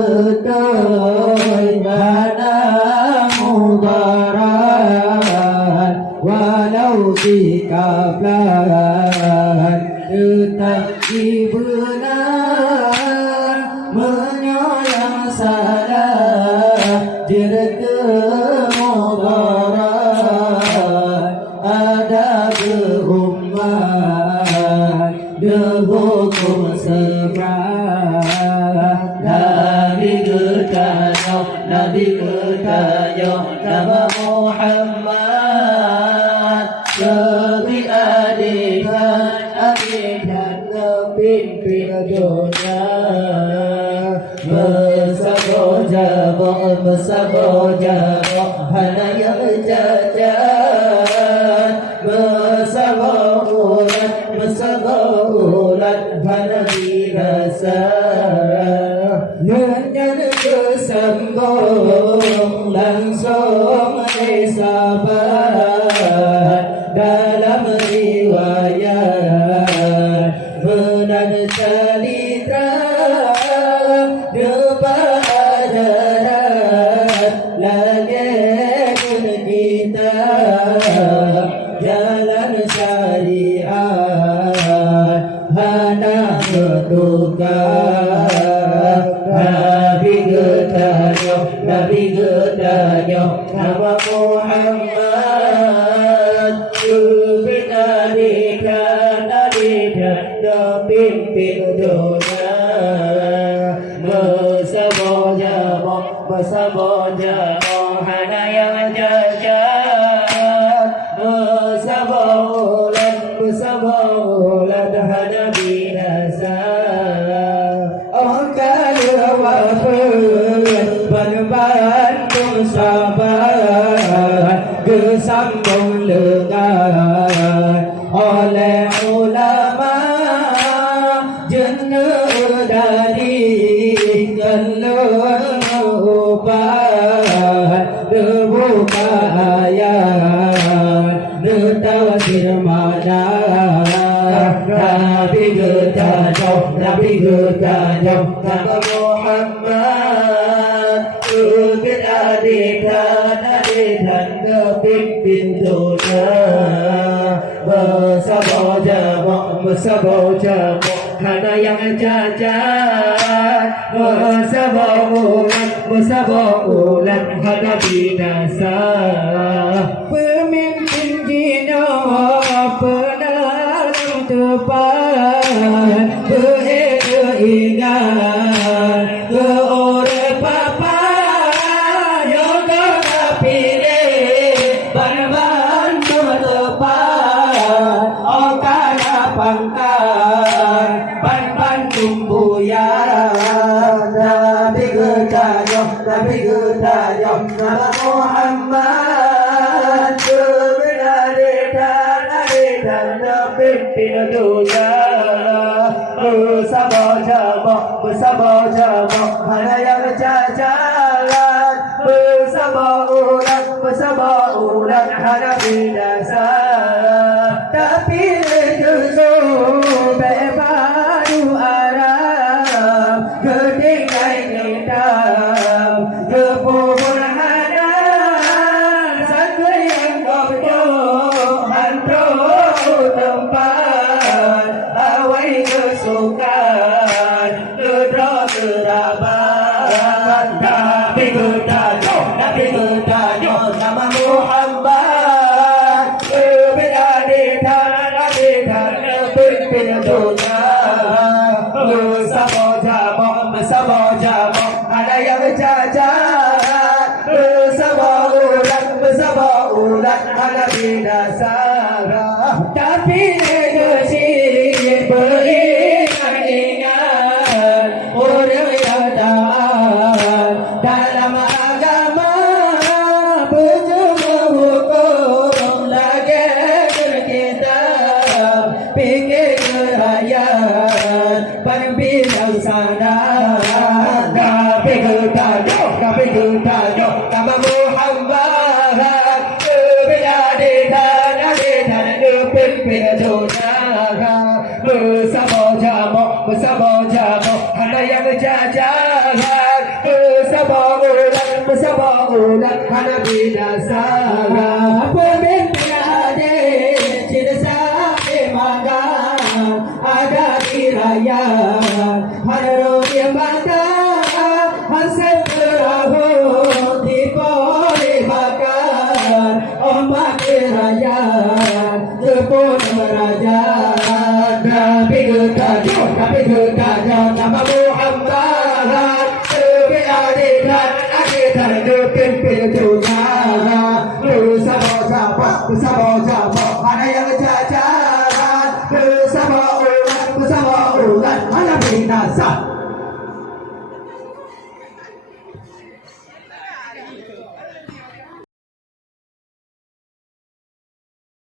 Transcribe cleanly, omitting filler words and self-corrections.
betul pada mudarat walau dikablan tetapi benar menyayang salah jika mudarat ada berumat dihukum seberat Nabi bertanya nama Muhammad Nabi adikan pimpin dunia Bersabot hana yang jajan Bersabot hana dirasa Menyan kesambung langsung disabat dalam riwayat benar cerita depan ajaran lagi pun kita jalan syariat hendak bertukar Nabi bertanya nama Muhammad Adikan pimpin dunia Bersabot hana yang jajan Bersabot hana binasa kalau wafat berbantu sahabat kesambung lengan oleh ulama jenuh dari kelupat terbuka ayat tertawasir mana Nabi bertanya nama Muhammad Ubin adikan pimpin dunia Bersabot hana yang jajan Bersabot hana binasa Pemimpin jina pernah tepat beringat ke orang papa yang kena pilih ban tepat okana pangkat ban tumbuyan Nabi bertanya nama Muhammad dan pimpin dunia Bersabot hana yang jajan Bersabot hana binasa tapi justru berbadu Arab ketinggai hitam kepupur hana satu yang goblok antro tempat awai kesukaan terabat Nabi bertanya nama Muhammad beradikan pimpin dunia Bersabot ada yang jajan Bersabot ada binasa tapi negeri beringat orang yang taat dalam agama berjumpa hukum lagi berkitab fikir rakyat pimpinan sana Nabi bertanya nama Muhammad beradikan pimpin dunia Bersabot ulat Nabi dasar pemimpin adik cinta semangat ada di raya harus dimakan hasil perahu di boleh makan omak raya sepuluh meraja Nabi kekajaan nama Muhammad Nabi adikan adikan dukin pintunya lu sabo